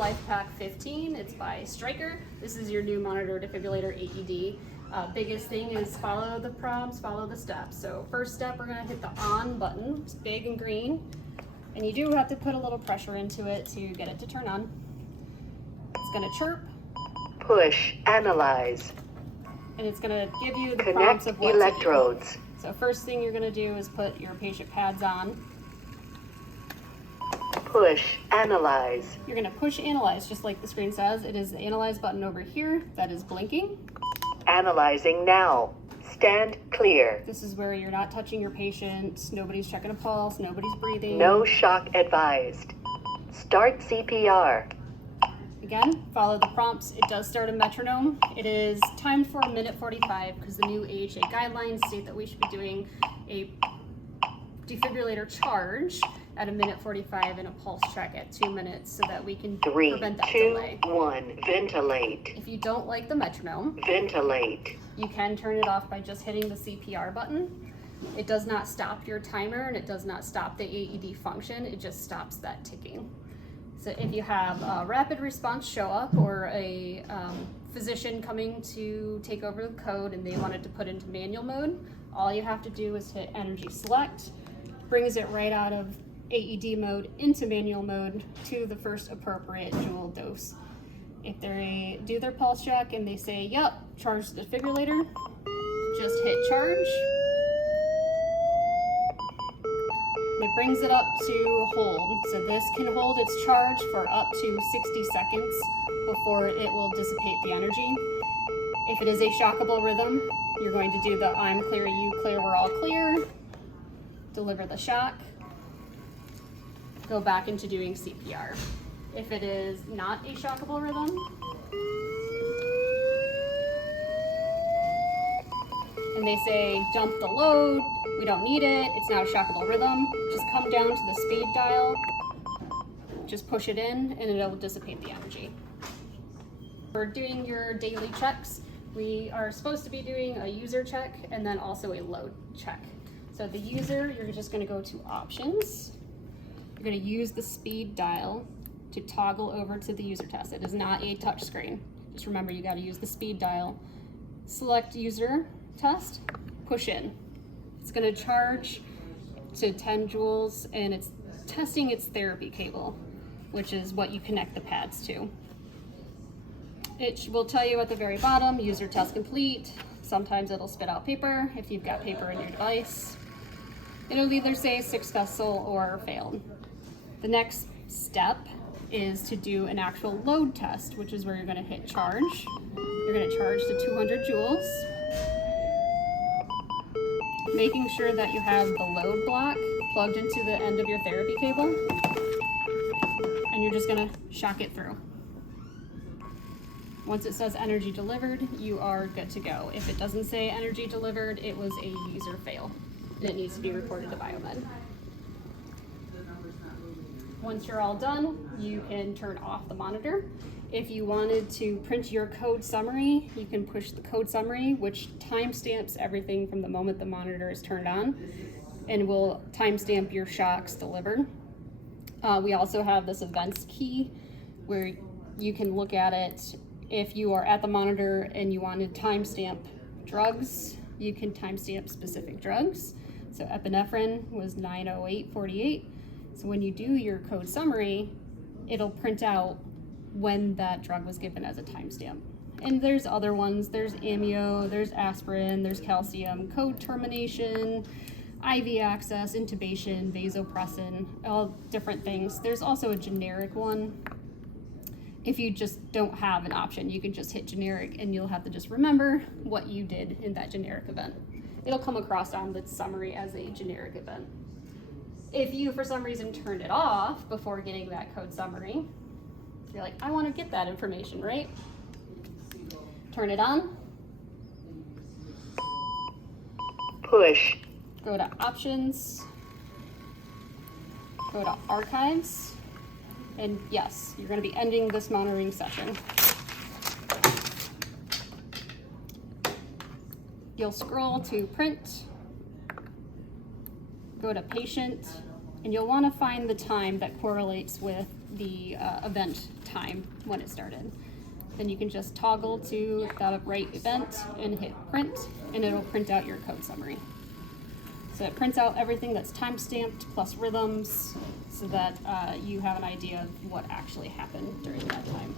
LifePac 15. It's by Stryker. This is your new monitor defibrillator AED. Biggest thing is follow the prompts, follow the steps. So first step, we're gonna hit the on button. It's big and green. And you do have to put a little pressure into it to get it to turn on. It's gonna chirp. Push, analyze. And it's gonna give you the Connect prompts of what electrodes. to do. So first thing you're gonna do is put your patient pads on. Push, analyze. You're gonna push analyze, just like the screen says. It is the analyze button over here that is blinking. Analyzing now. Stand clear. This is where you're not touching your patient, nobody's checking a pulse, nobody's breathing. No shock advised. Start CPR. Again, follow the prompts. It does start a metronome. It is timed for 1:45 because the new AHA guidelines state that we should be doing a defibrillator charge at 1:45 and a pulse check at 2 minutes so that we can 3, prevent that 2, delay. 1. Ventilate. If you don't like the metronome, Ventilate. you can turn it off by just hitting the CPR button. It does not stop your timer and it does not stop the AED function. It just stops that ticking. So if you have a rapid response show up or a physician coming to take over the code and they wanted to put into manual mode, all you have to do is hit energy select, brings it right out of AED mode into manual mode to the first appropriate joule dose. If they do their pulse check and they say, yep, charge the defibrillator, just hit charge. It brings it up to hold. So this can hold its charge for up to 60 seconds before it will dissipate the energy. If it is a shockable rhythm, you're going to do the I'm clear, you clear, we're all clear. Deliver the shock. Go back into doing CPR. If it is not a shockable rhythm, and they say dump the load, we don't need it, it's not a shockable rhythm, just come down to the speed dial, just push it in and it'll dissipate the energy. For doing your daily checks, we are supposed to be doing a user check and then also a load check. So the user, you're just gonna go to options. You're gonna use the speed dial to toggle over to the user test. It is not a touch screen. Just remember you gotta use the speed dial. Select user test, push in. It's gonna charge to 10 joules and it's testing its therapy cable, which is what you connect the pads to. It will tell you at the very bottom, user test complete. Sometimes it'll spit out paper if you've got paper in your device. It'll either say successful or failed. The next step is to do an actual load test, which is where you're gonna hit charge. You're gonna charge to 200 joules. Making sure that you have the load block plugged into the end of your therapy cable. And you're just gonna shock it through. Once it says energy delivered, you are good to go. If it doesn't say energy delivered, it was a user fail. And it needs to be reported to Biomed. Once you're all done, you can turn off the monitor. If you wanted to print your code summary, you can push the code summary, which timestamps everything from the moment the monitor is turned on and will timestamp your shocks delivered. We also have this events key where you can look at it. If you are at the monitor and you want to timestamp drugs, you can timestamp specific drugs. So epinephrine was 90848. So when you do your code summary, it'll print out when that drug was given as a timestamp. And there's other ones, there's amio, there's aspirin, there's calcium, code termination, IV access, intubation, vasopressin, all different things. There's also a generic one. If you just don't have an option, you can just hit generic and you'll have to just remember what you did in that generic event. It'll come across on the summary as a generic event. If you, for some reason, turned it off before getting that code summary, you're like, I want to get that information, right? Turn it on. Push. Go to options. Go to archives. And yes, you're going to be ending this monitoring session. You'll scroll to print. Go to patient, and you'll want to find the time that correlates with the event time when it started. Then you can just toggle to the right event and hit print, and it'll print out your code summary. So it prints out everything that's time-stamped plus rhythms so that you have an idea of what actually happened during that time.